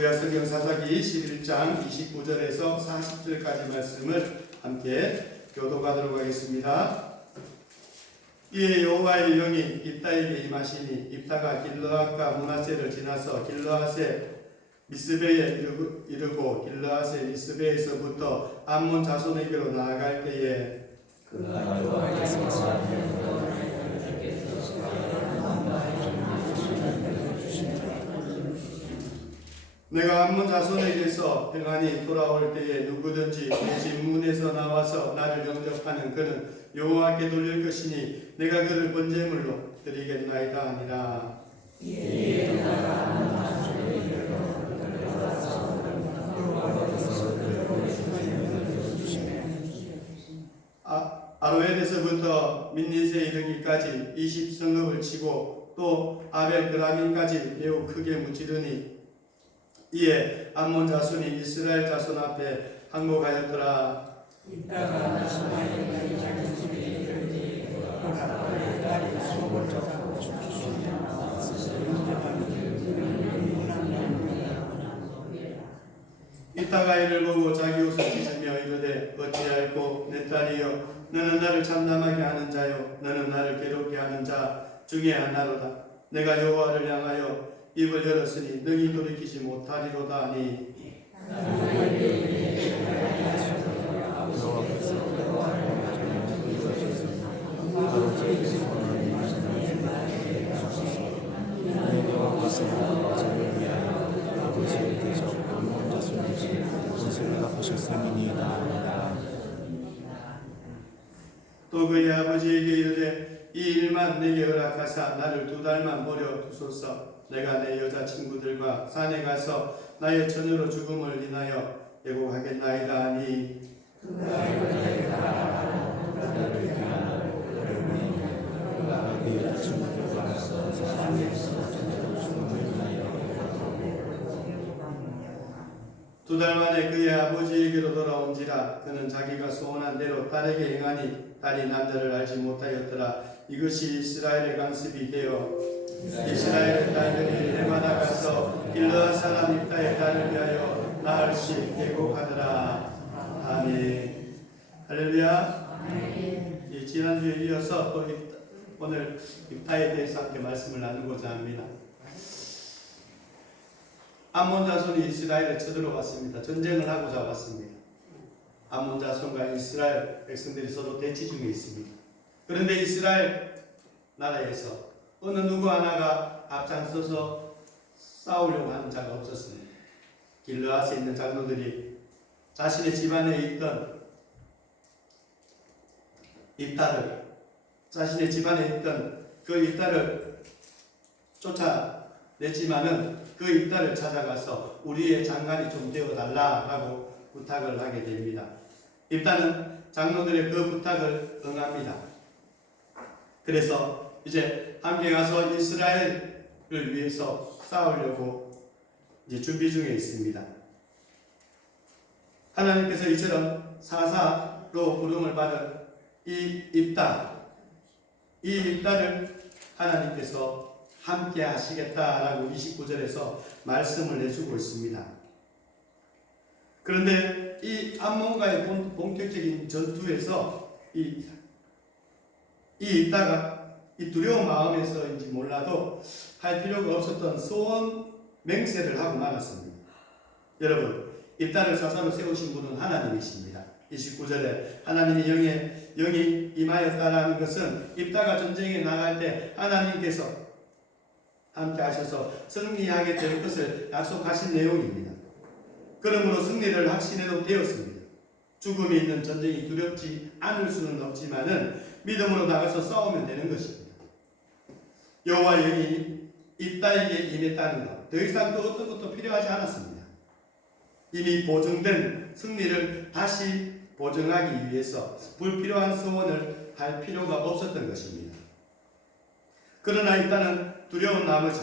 구약성경 사사기 11장 29절에서 40절까지 말씀을 함께 교독하도록 하겠습니다. 이에 여호와의 영이 입다에게 임하시니 입다가 길르앗과 므낫세를 지나서 길르앗의 미스베에 이르고 길르앗의 미스베에서부터 암몬 자손에게로 나아갈 때에 내가 암몬 자손에게서 평안히 돌아올 때에 누구든지 내 집 문에서 나와서 나를 영접하는 그는 여호와께 돌릴 것이니 내가 그를 번제물로 드리겠나이다 하니라. 아로엘에서부터 민닛에 이르기까지 20성읍을 치고 또 아벨그라민까지 매우 크게 무찌르니 이에 암몬 자손이 이스라엘 자손 앞에 항복하였더라. 이따가 이를 보고 자기 옷을 찢으며 이르되 어찌할꼬 내 딸이여 너는 나를 참담하게 하는 자요 너는 나를 괴롭게 하는 자 중에 하나로다. 내가 여호와를 향하여 입을 열었으니 능히 돌이키지 못하리로다 하니 또 그의 아버지에게 이르되 이 일만 내게 허락하사 나를 2달만 버려 두소서. 내가 내 여자친구들과 산에 가서 나의 처녀로 죽음을 인하여 예고하겠나이다 하니 두 달 만에 그의 아버지에게로 돌아온지라 그는 자기가 소원한 대로 딸에게 행하니 딸이 남자를 알지 못하였더라. 이것이 이스라엘의 관습이 되어 이스라엘의 딸들이 해마다 가서 길르앗 사람 입다의 딸을 위하여 나흘씩 예고하더라. 아멘. 할렐루야. 지난주에 이어서 또 오늘 입다에 대해서 함께 말씀을 나누고자 합니다. 암몬 자손이 이스라엘에 쳐들어왔습니다. 전쟁을 하고자 왔습니다. 암몬 자손과 이스라엘 백성들이 서로 대치 중에 있습니다. 그런데 이스라엘 나라에서 어느 누구 하나가 앞장서서 싸우려고 하는 자가 없었습니다. 길르앗에 있는 장로들이 자신의 집안에 있던 입다를 자신의 집안에 있던 그 입다를 쫓아냈지만은 그 입다를 찾아가서 우리의 장관이 좀 되어달라라고 부탁을 하게 됩니다. 입다는 장로들의 그 부탁을 응합니다. 그래서 이제 함께 가서 이스라엘을 위해서 싸우려고 이제 준비 중에 있습니다. 하나님께서 이처럼 사사로 부름을 받은 이 입다를 하나님께서 함께 하시겠다라고 29절에서 말씀을 내주고 있습니다. 그런데 이 암몬과의 본격적인 전투에서 이 입다가 이 두려운 마음에서인지 몰라도 할 필요가 없었던 소원 맹세를 하고 말았습니다. 여러분, 입다를 사사로 세우신 분은 하나님이십니다. 29절에 하나님이 영이 임하였다라는 것은 입다가 전쟁에 나갈 때 하나님께서 함께 하셔서 승리하게 될 것을 약속하신 내용입니다. 그러므로 승리를 확신해도 되었습니다. 죽음이 있는 전쟁이 두렵지 않을 수는 없지만은 믿음으로 나가서 싸우면 되는 것입니다. 여호와 영이 입다에게 임했다는 것, 더 이상 또 어떤 것도 필요하지 않았습니다. 이미 보증된 승리를 다시 보증하기 위해서 불필요한 소원을 할 필요가 없었던 것입니다. 그러나 입다는 두려운 나머지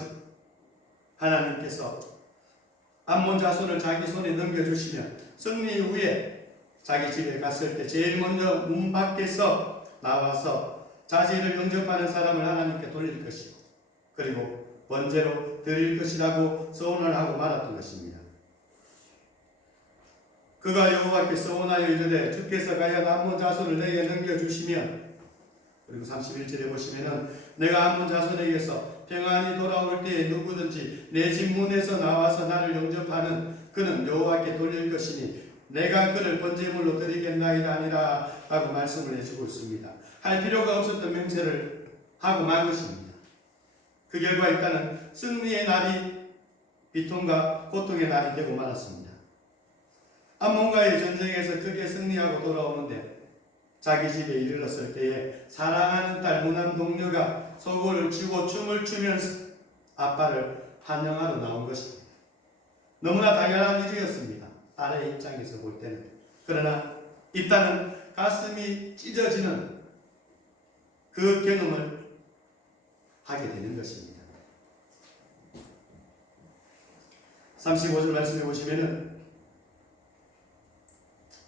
하나님께서 암몬 자손을 자기 손에 넘겨주시면 승리 후에 자기 집에 갔을 때 제일 먼저 문 밖에서 나와서 자기를 영접하는 사람을 하나님께 돌릴 것이고 그리고 번제로 드릴 것이라고 소원을 하고 말았던 것입니다. 그가 여호와께 서원하여 이르되 주께서 과연 암몬 자손을 내게 넘겨주시면, 그리고 31절에 보시면은 내가 암몬 자손에게서 평안히 돌아올 때에 누구든지 내 집 문에서 나와서 나를 영접하는 그는 여호와께 돌릴 것이니 내가 그를 번제물로 드리겠나이다 아니라 하고 말씀을 해주고 있습니다. 할 필요가 없었던 맹세를 하고 만 것입니다. 그 결과 일단은 승리의 날이 비통과 고통의 날이 되고 말았습니다. 암몬과의 전쟁에서 크게 승리하고 돌아오는데 자기 집에 이르렀을 때에 사랑하는 딸 무난 동료가 소고를 치고 춤을 추면서 아빠를 환영하러 나온 것입니다. 너무나 당연한 일이었습니다. 딸의 입장에서 볼 때는. 그러나 이 딸은 가슴이 찢어지는 그 경험을 하게 되는 것입니다. 35절 말씀해 보시면은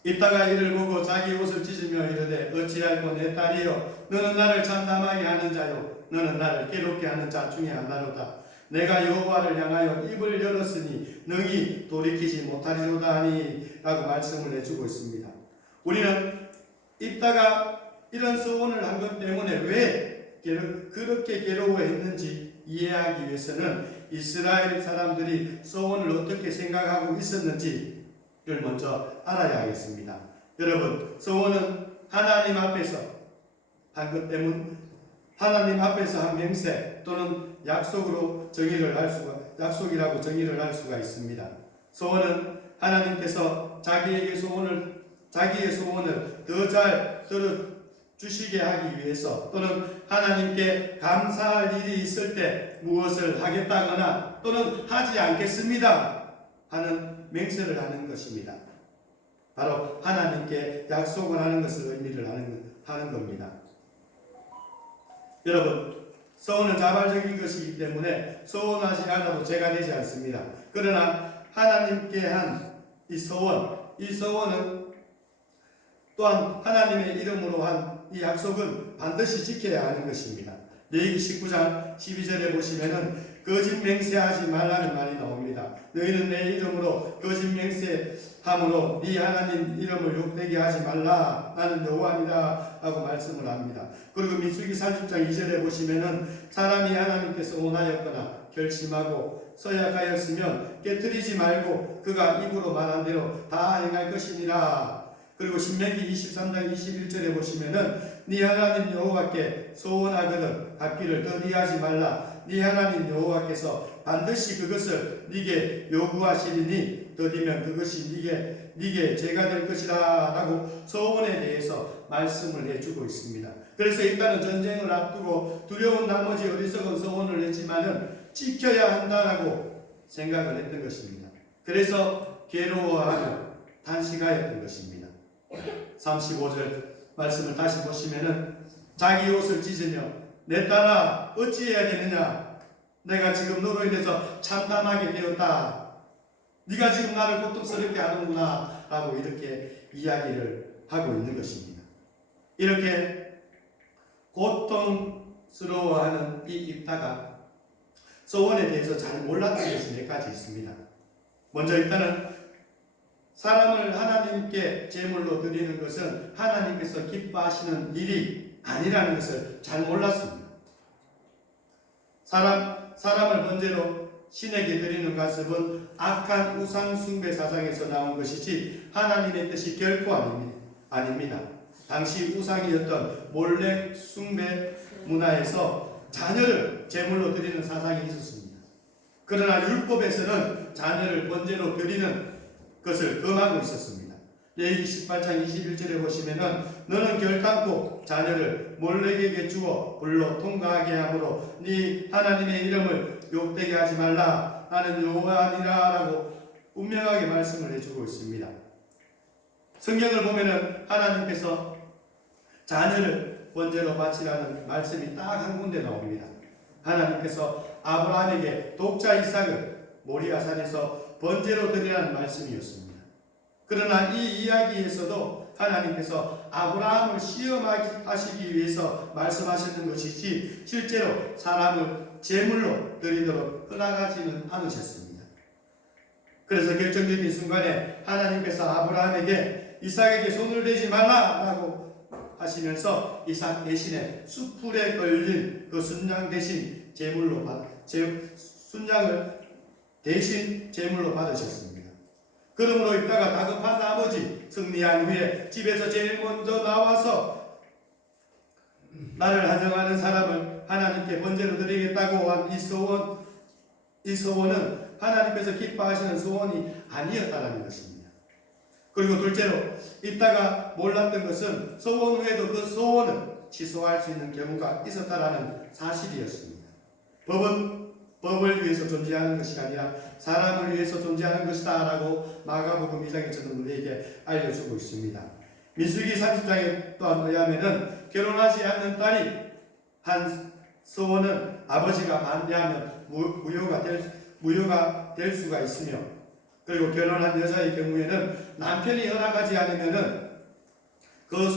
입다가 이를 보고 자기 옷을 찢으며 이르되 어찌할꼬 내 딸이여 너는 나를 참담하게 하는 자요 너는 나를 괴롭게 하는 자 중에 하나로다. 내가 여호와를 향하여 입을 열었으니 능히 돌이키지 못하리로다 하니 라고 말씀을 해주고 있습니다. 우리는 입다가 이런 소원을 한 것 때문에 왜 그렇게 괴로워했는지 이해하기 위해서는 이스라엘 사람들이 소원을 어떻게 생각하고 있었는지를 먼저 알아야 하겠습니다. 여러분, 소원은 하나님 앞에서 한 것 때문, 하나님 앞에서 한 맹세 또는 약속이라고 정의를 할 수가 있습니다. 소원은 하나님께서 자기의 소원을 더 잘 들어주시게 하기 위해서 또는 하나님께 감사할 일이 있을 때 무엇을 하겠다거나 또는 하지 않겠습니다 하는 맹세를 하는 것입니다. 바로 하나님께 약속을 하는 것을 의미를 하는 겁니다. 여러분, 소원은 자발적인 것이기 때문에 소원하지 않아도 죄가 되지 않습니다. 그러나 하나님께 한 이 소원은 또한 하나님의 이름으로 한 이 약속은 반드시 지켜야 하는 것입니다. 레위기 19장 12절에 보시면은 거짓 맹세하지 말라는 말이 나옵니다. 너희는 내 이름으로 거짓 맹세함으로 네 하나님 이름을 욕되게 하지 말라. 나는 여호와니라 하고 말씀을 합니다. 그리고 민수기 30장 2절에 보시면은 사람이 하나님께 소원하였거나 결심하고 서약하였으면 깨뜨리지 말고 그가 입으로 말한 대로 다 행할 것이니라. 그리고 신명기 23장 21절에 보시면은 네 하나님 여호와께 소원하거든 갚기를 더디하지 말라. 네 하나님 여호와께서 반드시 그것을 네게 요구하시리니 더디면 그것이 네게 죄가 될 것이라 라고 소원에 대해서 말씀을 해주고 있습니다. 그래서 일단은 전쟁을 앞두고 두려운 나머지 어리석은 소원을 했지만은 지켜야 한다라고 생각을 했던 것입니다. 그래서 괴로워하고 단식하였던 것입니다. 35절 말씀을 다시 보시면은 자기 옷을 찢으며 내 딸아 어찌해야 되느냐 내가 지금 너로 인해서 참담하게 되었다. 네가 지금 나를 고통스럽게 하는구나 라고 이렇게 이야기를 하고 있는 것입니다. 이렇게 고통스러워하는 이 입다가 소원에 대해서 잘 몰랐던 것이 몇 가지 있습니다. 먼저 일단은 사람을 하나님께 제물로 드리는 것은 하나님께서 기뻐하시는 일이 아니라는 것을 잘 몰랐습니다. 사람을 번제로 신에게 드리는 가습은 악한 우상 숭배 사상에서 나온 것이지 하나님의 뜻이 결코 아닙니다. 당시 우상이었던 몰렉 숭배 문화에서 자녀를 제물로 드리는 사상이 있었습니다. 그러나 율법에서는 자녀를 번제로 드리는 것을 금하고 있었습니다. 레위기 18장 21절에 보시면은 너는 결단코 자녀를 몰렉에게 주어 불로 통과하게 하므로 네 하나님의 이름을 욕되게 하지 말라. 나는 여호와니라 라고 분명하게 말씀을 해주고 있습니다. 성경을 보면은 하나님께서 자녀를 번제로 바치라는 말씀이 딱 한 군데 나옵니다. 하나님께서 아브라함에게 독자 이삭을 모리아산에서 번제로 드리라는 말씀이었습니다. 그러나 이 이야기에서도 하나님께서 아브라함을 시험하시기 위해서 말씀하셨던 것이지 실제로 사람을 제물로 드리도록 허락하지는 않으셨습니다. 그래서 결정적인 순간에 하나님께서 아브라함에게 이삭에게 손을 대지 말라라고 하시면서 이삭 대신에 숯불에 걸린 그 순양 대신 순양을 대신 제물로 받으셨습니다. 그러므로 이따가 다급한 아버지 승리한 후에 집에서 제일 먼저 나와서 나를 환영하는 사람을 하나님께 번제로 드리겠다고 한 이 소원은 하나님께서 기뻐하시는 소원이 아니었다는 것입니다. 그리고 둘째로 이따가 몰랐던 것은 소원 후에도 그 소원을 취소할 수 있는 경우가 있었다라는 사실이었습니다. 법은 법을 위해서 존재하는 것이 아니라 사람을 위해서 존재하는 것이다 라고 마가복음 2장에서는 우리에게 알려주고 있습니다. 민수기 30장에 또한 의하면 결혼하지 않는 딸이 한 소원은 아버지가 반대하면 무효가 될 수가 있으며, 그리고 결혼한 여자의 경우에는 남편이 허락하지 않으면 그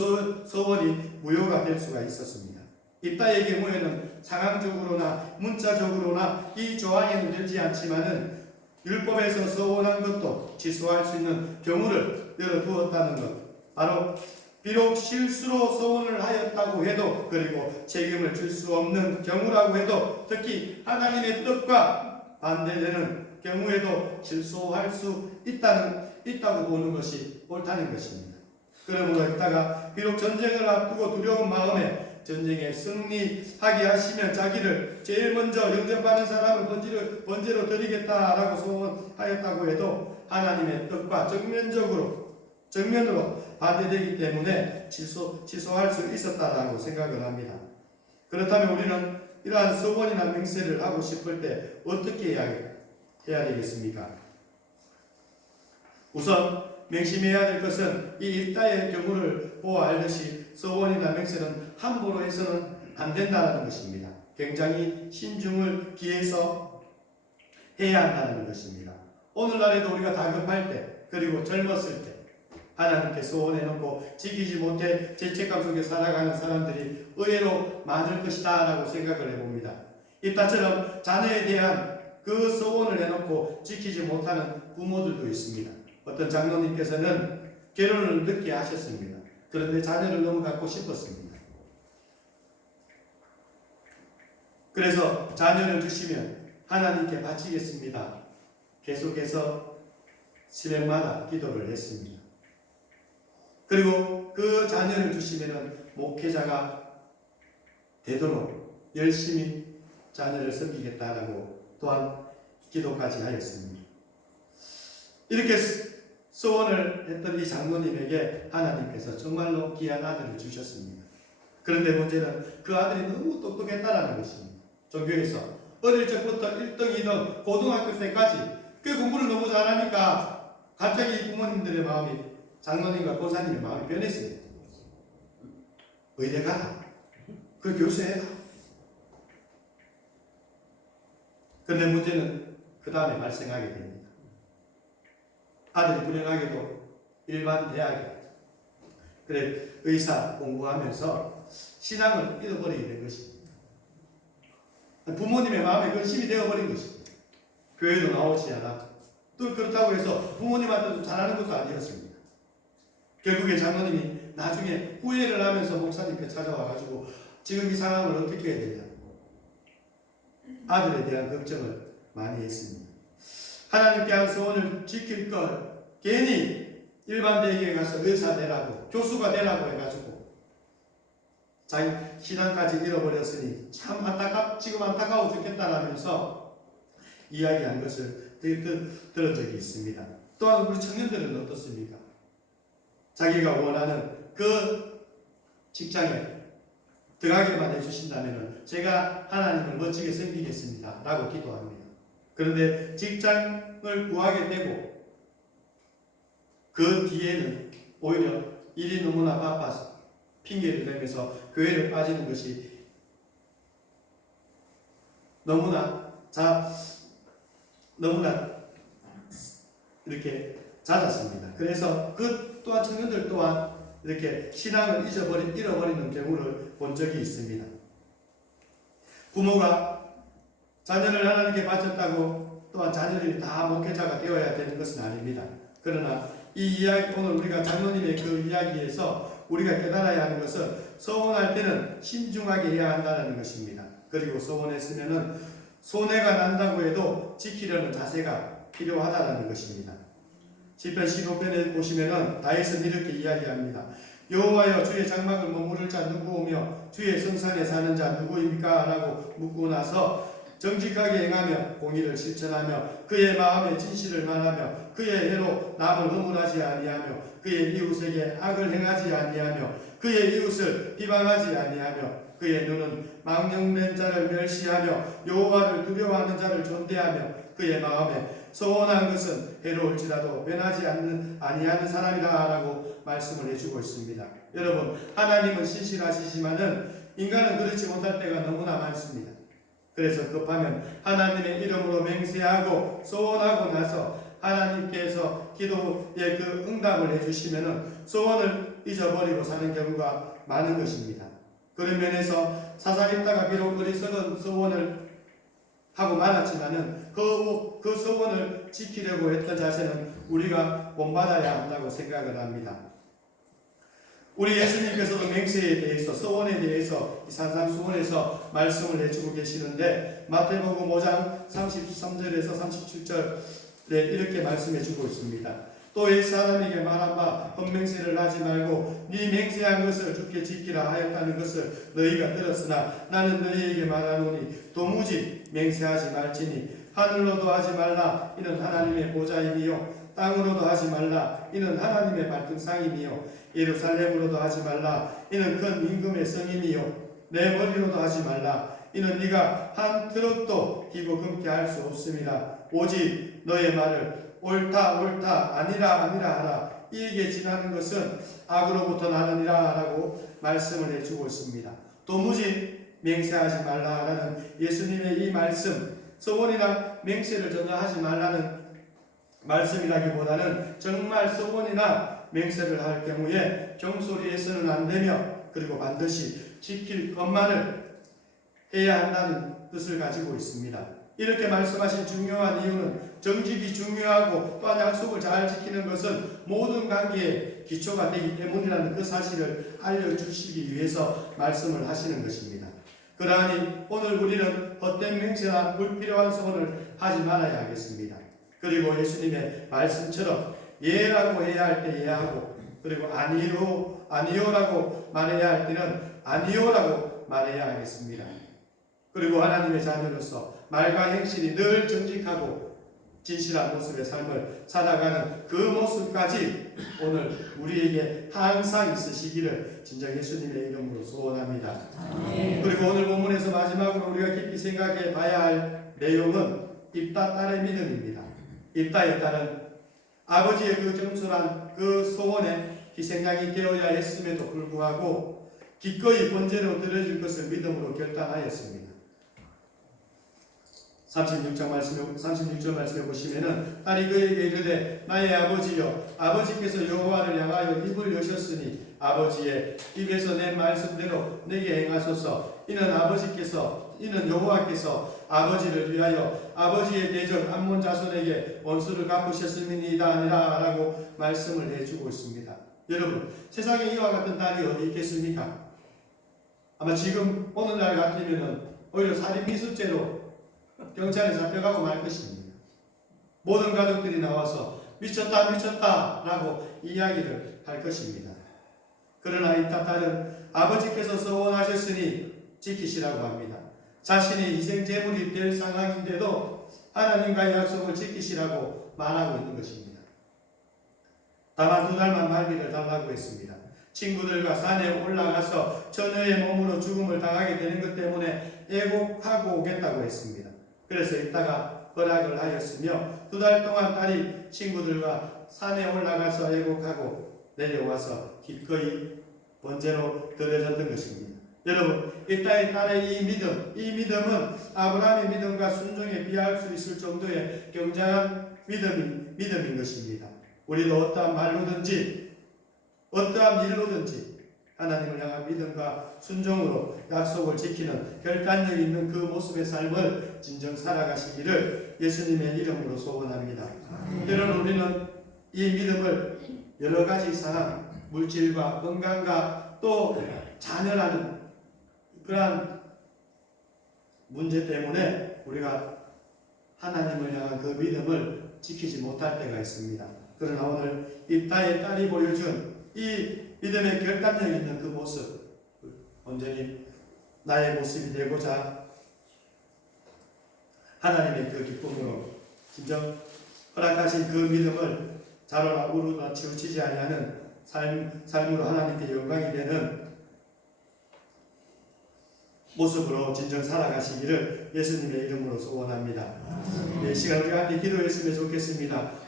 소원이 무효가 될 수가 있었습니다. 이따의 경우에는 상황적으로나 문자적으로나 이 조항에는 되지 않지만은 율법에서 서원한 것도 취소할 수 있는 경우를 열어두었다는 것, 바로 비록 실수로 서원을 하였다고 해도, 그리고 책임을 질 수 없는 경우라고 해도, 특히 하나님의 뜻과 반대되는 경우에도 질소할 수 있다고 보는 것이 옳다는 것입니다. 그러므로 이따가 비록 전쟁을 앞두고 두려운 마음에 전쟁에 승리하게 하시면 자기를 제일 먼저 영접하는 사람을 번제로 드리겠다라고 소원하였다고 해도 하나님의 뜻과 정면으로 반대되기 때문에 취소할 수 있었다라고 생각을 합니다. 그렇다면 우리는 이러한 소원이나 맹세를 하고 싶을 때 어떻게 해야 되겠습니까? 우선 명심해야 될 것은 이 일다의 경우를 보아 알듯이 소원이나 맹세는 함부로 해서는 안 된다는 것입니다. 굉장히 신중을 기해서 해야 한다는 것입니다. 오늘날에도 우리가 다급할 때, 그리고 젊었을 때 하나님께 소원해놓고 지키지 못해 죄책감 속에 살아가는 사람들이 의외로 많을 것이다 라고 생각을 해봅니다. 이따처럼 자녀에 대한 그 소원을 해놓고 지키지 못하는 부모들도 있습니다. 어떤 장로님께서는 결혼을 늦게 하셨습니다. 그런데 자녀를 너무 갖고 싶었습니다. 그래서 자녀를 주시면 하나님께 바치겠습니다. 계속해서 실행마다 기도를 했습니다. 그리고 그 자녀를 주시면 목회자가 되도록 열심히 자녀를 섬기겠다라고 또한 기도까지 하였습니다. 이렇게 소원을 했던 이 장로님에게 하나님께서 정말로 귀한 아들을 주셨습니다. 그런데 문제는 그 아들이 너무 똑똑했다는 것입니다. 종교에서 어릴 적부터 1등, 2등, 고등학교 때까지 그 공부를 너무 잘하니까 갑자기 부모님들의 마음이, 장로님과 권사님의 마음이 변했습니다. 의대 가라. 그 교수해라. 그런데 문제는 그 다음에 발생하게 됩니다. 아들이 불행하게도 일반 대학에 의사 공부하면서 신앙을 잃어버리게 된 것입니다. 부모님의 마음에 근심이 되어버린 것입니다. 교회도 나오지 않았고, 또 그렇다고 해서 부모님한테도 잘하는 것도 아니었습니다. 결국에 장로님이 나중에 후회를 하면서 목사님께 찾아와가지고 지금 이 상황을 어떻게 해야 되냐, 아들에 대한 걱정을 많이 했습니다. 하나님께 한 소원을 지킬 걸 괜히 일반 대학에 가서 의사 되라고, 교수가 되라고 해가지고 자기 신앙까지 잃어버렸으니 참 지금 안타까워 죽겠다라면서 이야기한 것을 들은 적이 있습니다. 또한 우리 청년들은 어떻습니까? 자기가 원하는 그 직장에 들어가게만 해주신다면 제가 하나님을 멋지게 섬기겠습니다 라고 기도합니다. 그런데 직장을 구하게 되고 그 뒤에는 오히려 일이 너무나 바빠서 핑계를 대면서 교회를 빠지는 것이 너무나 이렇게 잦았습니다. 그래서 그 또한 청년들 또한 이렇게 신앙을 잃어버리는 경우를 본 적이 있습니다. 부모가 자녀를 하나님께 바쳤다고 또한 자녀들이 다 목회자가 되어야 되는 것은 아닙니다. 그러나 이 이야기, 오늘 우리가 장로님의 그 이야기에서 우리가 깨달아야 하는 것은 서원할 때는 신중하게 해야 한다는 것입니다. 그리고 서원했으면은 손해가 난다고 해도 지키려는 자세가 필요하다는 것입니다. 시편 15편에 보시면은 다윗은 이렇게 이야기합니다. 여호와여, 주의 장막을 머무를 자 누구오며 주의 성산에 사는 자 누구입니까? 라고 묻고 나서 정직하게 행하며 공의를 실천하며 그의 마음에 진실을 말하며 그의 해로 남을 허물하지 아니하며 그의 이웃에게 악을 행하지 아니하며 그의 이웃을 비방하지 아니하며 그의 눈은 망령된 자를 멸시하며 여호와를 두려워하는 자를 존대하며 그의 마음에 소원한 것은 해로울지라도 변하지 아니하는 사람이라라고 말씀을 해주고 있습니다. 여러분, 하나님은 신실하시지만은 인간은 그렇지 못할 때가 너무나 많습니다. 그래서 급하면 하나님의 이름으로 맹세하고 소원하고 나서 하나님께서 기도에 그 응답을 해주시면은 소원을 잊어버리고 사는 경우가 많은 것입니다. 그런 면에서 사사립다가 비록 어리석은 소원을 하고 말았지만은 그 소원을 지키려고 했던 자세는 우리가 본받아야 한다고 생각을 합니다. 우리 예수님께서도 맹세에 대해서 소원에 대해서 산상수원에서 말씀을 해주고 계시는데 마태복음 5장 33절에서 37절에 이렇게 말씀해주고 있습니다. 또 옛사람에게 말한 바 헛맹세를 하지 말고 네 맹세한 것을 주께 지키라 하였다는 것을 너희가 들었으나 나는 너희에게 말하노니 도무지 맹세하지 말지니 하늘로도 하지 말라 이는 하나님의 보좌임이요 땅으로도 하지 말라 이는 하나님의 발등상임이요 예루살렘으로도 하지 말라 이는 큰 임금의 성임이요 내 머리로도 하지 말라 이는 네가 한 트럭도 기고 금게 할 수 없음이라 오직 너의 말을 옳다 옳다 아니라 아니라 하라 이에게 지나는 것은 악으로부터 나느니라 라고 말씀을 해주고 있습니다. 도무지 맹세하지 말라라는 예수님의 이 말씀, 소원이나 맹세를 전혀 하지 말라는 말씀이라기보다는 정말 소원이나 맹세를 할 경우에 경솔히해서는 안 되며 그리고 반드시 지킬 것만을 해야 한다는 뜻을 가지고 있습니다. 이렇게 말씀하신 중요한 이유는 정직이 중요하고 또한 약속을 잘 지키는 것은 모든 관계의 기초가 되기 때문이라는 그 사실을 알려주시기 위해서 말씀을 하시는 것입니다. 그러하니 오늘 우리는 헛된 맹세나 불필요한 소원을 하지 말아야 하겠습니다. 그리고 예수님의 말씀처럼 예라고 해야 할 때 예하고 그리고 아니요라고 말해야 할 때는 아니요라고 말해야 하겠습니다. 그리고 하나님의 자녀로서 말과 행실이 늘 정직하고 진실한 모습의 삶을 살아가는 그 모습까지 오늘 우리에게 항상 있으시기를 진정 예수님의 이름으로 소원합니다. 그리고 오늘 본문에서 마지막으로 우리가 깊이 생각해 봐야 할 내용은 입다 딸의 믿음입니다. 입다의 딸은 아버지의 그 경솔한 그 소원에 희생양이 되어야 했음에도 불구하고 기꺼이 번제로 드려질 것을 믿음으로 결단하였습니다. 36절 말씀에 보시면은 딸이 그에게 이르되 나의 아버지여 아버지께서 여호와를 향하여 입을 여셨으니 아버지의 입에서 낸 말씀대로 내게 행하소서. 이는 여호와께서 아버지를 위하여 아버지의 대적 암몬 자손에게 원수를 갚으셨음이니이다 아니라 라고 말씀을 해주고 있습니다. 여러분, 세상에 이와 같은 딸이 어디 있겠습니까? 아마 지금 오늘날 같으면은 오히려 살인미수죄로 경찰에 잡혀가고 말 것입니다. 모든 가족들이 나와서 미쳤다 라고 이야기를 할 것입니다. 그러나 이 딸은 아버지께서 서원하셨으니 지키시라고 합니다. 자신이 희생제물이 될 상황인데도 하나님과의 약속을 지키시라고 말하고 있는 것입니다. 다만 2달만 말미를 달라고 했습니다. 친구들과 산에 올라가서 처녀의 몸으로 죽음을 당하게 되는 것 때문에 애곡하고 오겠다고 했습니다. 그래서 이따가 허락을 하였으며 2달 동안 딸이 친구들과 산에 올라가서 애곡하고 내려와서 기꺼이 번제로 드려졌던 것입니다. 여러분, 이따의 딸의 이 믿음은 아브라함의 믿음과 순종에 비할 수 있을 정도의 굉장한 믿음인 것입니다. 우리도 어떠한 말로든지 어떠한 일로든지 하나님을 향한 믿음과 순종으로 약속을 지키는 결단력 있는 그 모습의 삶을 진정 살아가시기를 예수님의 이름으로 소원합니다. 때로는 우리는 이 믿음을 여러 가지 상황, 물질과 건강과 또 자녀라는 그러한 문제 때문에 우리가 하나님을 향한 그 믿음을 지키지 못할 때가 있습니다. 그러나 오늘 입다의 딸이 보여준 이 믿음의 결단력 있는 그 모습, 온전히 나의 모습이 되고자 하나님의 그 기쁨으로 진정 허락하신 그 믿음을 자로나 우루나 치우치지 아니하는 삶으로 하나님께 영광이 되는 모습으로 진정 살아가시기를 예수님의 이름으로 소원합니다. 이 시간 우리 함께 기도했으면 좋겠습니다.